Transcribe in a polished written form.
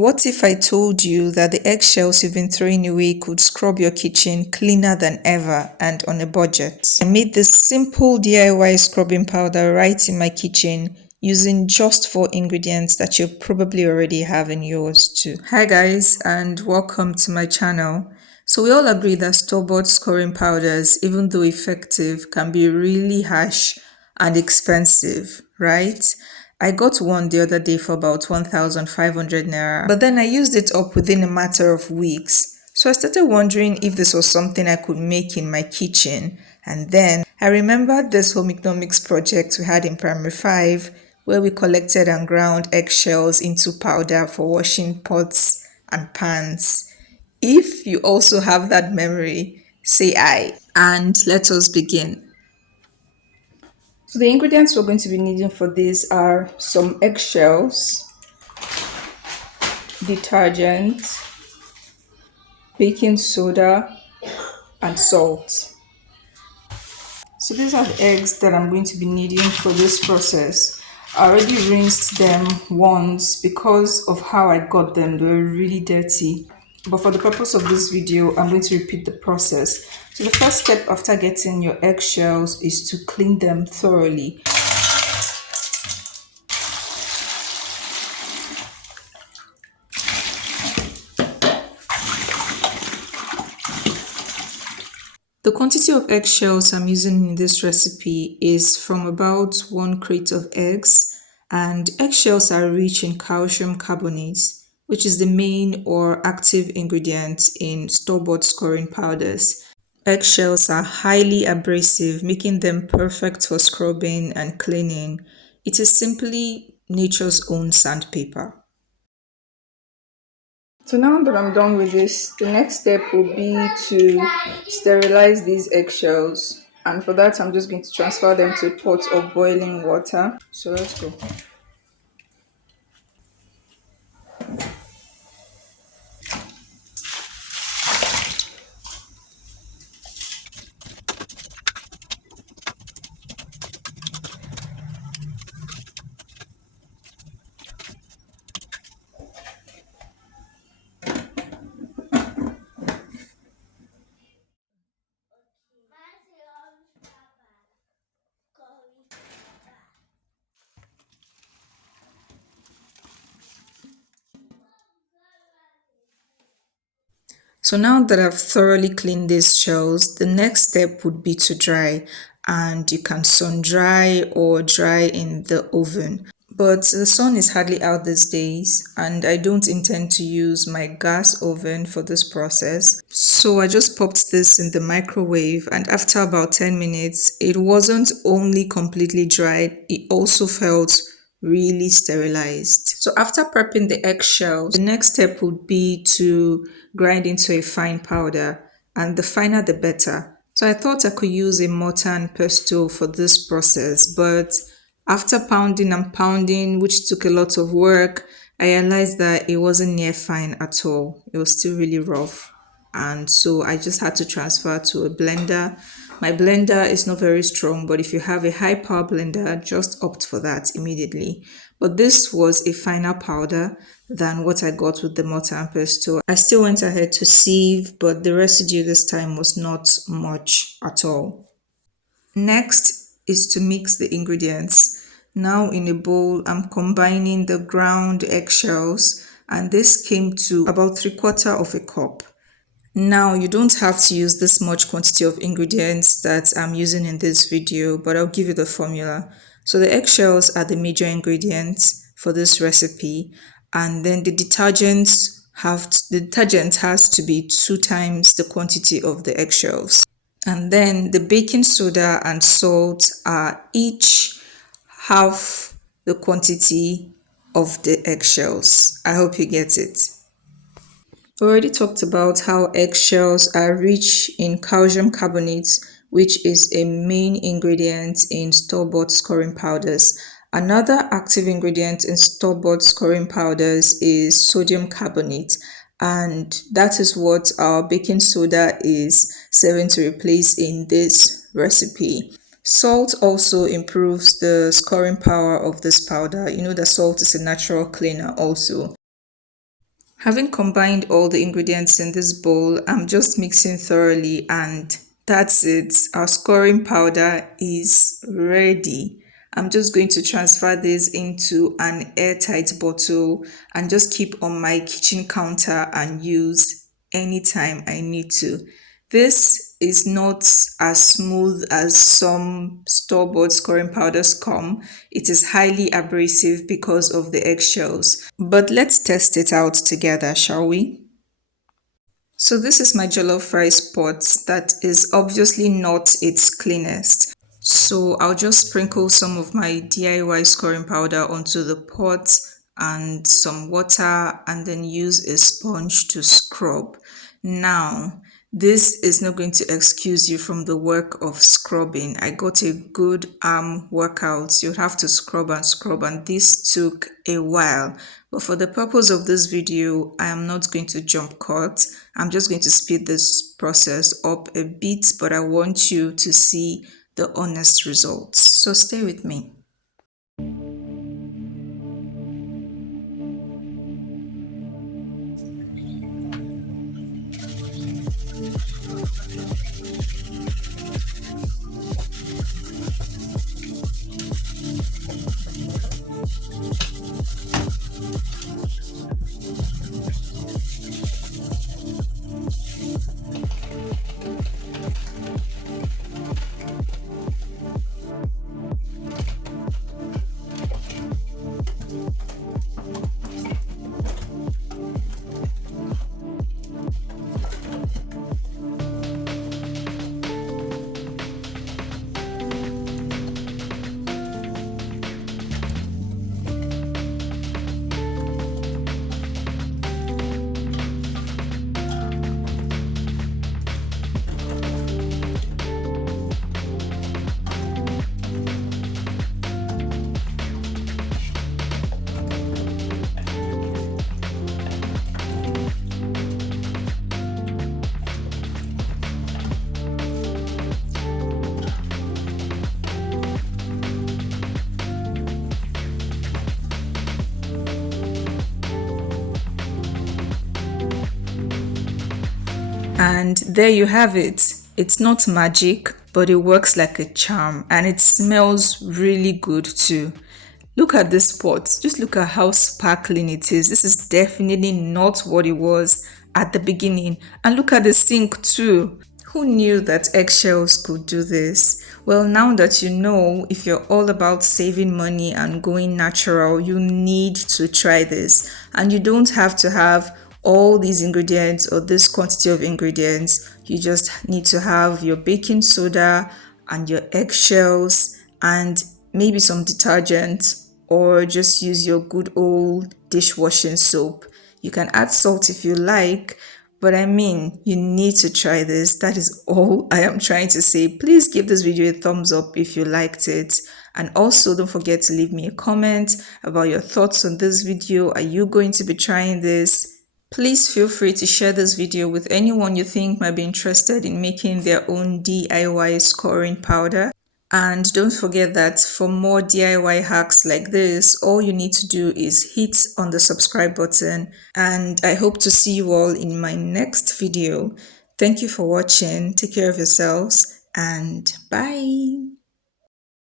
What if I told you that the eggshells you've been throwing away could scrub your kitchen cleaner than ever and on a budget? I made this simple DIY scrubbing powder right in my kitchen using just 4 ingredients that you probably already have in yours too. Hi guys, and welcome to my channel. So we all agree that store-bought scouring powders, even though effective, can be really harsh and expensive, right? I got one the other day for about 1,500 naira, but then I used it up within a matter of weeks. So I started wondering if this was something I could make in my kitchen. And then I remembered this home economics project we had in primary 5 where we collected and ground eggshells into powder for washing pots and pans. If you also have that memory, say I. And let us begin. So the ingredients we're going to be needing for this are some eggshells, detergent, baking soda, and salt. So these are the eggs that I'm going to be needing for this process. I already rinsed them once because of how I got them. They were really dirty. But for the purpose of this video, I'm going to repeat the process. So the first step after getting your eggshells is to clean them thoroughly. The quantity of eggshells I'm using in this recipe is from about 1 crate of eggs, and eggshells are rich in calcium carbonate, which is the main or active ingredient in store-bought scouring powders. Eggshells are highly abrasive, making them perfect for scrubbing and cleaning. It is simply nature's own sandpaper. So now that I'm done with this, the next step will be to sterilize these eggshells. And for that, I'm just going to transfer them to a pot of boiling water. So let's go. So now that I've thoroughly cleaned these shells, the next step would be to dry, and you can sun dry or dry in the oven. But the sun is hardly out these days, and I don't intend to use my gas oven for this process. So I just popped this in the microwave, and after about 10 minutes, it wasn't only completely dried, it also felt really sterilized. So after prepping the eggshells, the next step would be to grind into a fine powder, and the finer the better. So I thought I could use a mortar and pestle for this process, but after pounding and pounding, which took a lot of work, I realized that it wasn't near fine at all. It was still really rough. And so I just had to transfer to a blender. My blender is not very strong, but if you have a high power blender, just opt for that immediately. But this was a finer powder than what I got with the mortar and pestle. I still went ahead to sieve, but the residue this time was not much at all. Next is to mix the ingredients. Now in a bowl, I'm combining the ground eggshells, and this came to about 3/4 of a cup. Now you don't have to use this much quantity of ingredients that I'm using in this video, but I'll give you the formula. So the eggshells are the major ingredients for this recipe, and then the detergent has to be 2 times the quantity of the eggshells. And then the baking soda and salt are each half the quantity of the eggshells. I hope you get it. We already talked about how eggshells are rich in calcium carbonate, which is a main ingredient in store-bought scouring powders. Another active ingredient in store-bought scouring powders is sodium carbonate, and that is what our baking soda is serving to replace in this recipe. Salt also improves the scoring power of this powder. You know that salt is a natural cleaner also. Having combined all the ingredients in this bowl, I'm just mixing thoroughly and that's it. Our scoring powder is ready. I'm just going to transfer this into an airtight bottle and just keep on my kitchen counter and use anytime I need to. This is not as smooth as some store-bought scoring powders come. It is highly abrasive because of the eggshells. But let's test it out together, shall we? So this is my jollof rice pot that is obviously not its cleanest. So I'll just sprinkle some of my DIY scoring powder onto the pot and some water and then use a sponge to scrub. Now, this is not going to excuse you from the work of scrubbing. I got a good arm workout. You have to scrub and this took a while. But for the purpose of this video, I am not going to jump cut. I'm just going to speed this process up a bit, but I want you to see the honest results. So stay with me. And there you have it. It's not magic, but it works like a charm and it smells really good too. Look at this pot. Just look at how sparkling it is. This is definitely not what it was at the beginning. And look at the sink too. Who knew that eggshells could do this? Well, now that you know, if you're all about saving money and going natural, you need to try this. And you don't have to have all these ingredients or this quantity of ingredients. You just need to have your baking soda and your eggshells and maybe some detergent, or just use your good old dishwashing soap. You can add salt if you like, but I mean, you need to try this. That is all I am trying to say. Please give this video a thumbs up if you liked it. And also don't forget to leave me a comment about your thoughts on this video. Are you going to be trying this? Please feel free to share this video with anyone you think might be interested in making their own DIY scoring powder. And don't forget that for more DIY hacks like this, all you need to do is hit on the subscribe button. And I hope to see you all in my next video. Thank you for watching. Take care of yourselves and bye.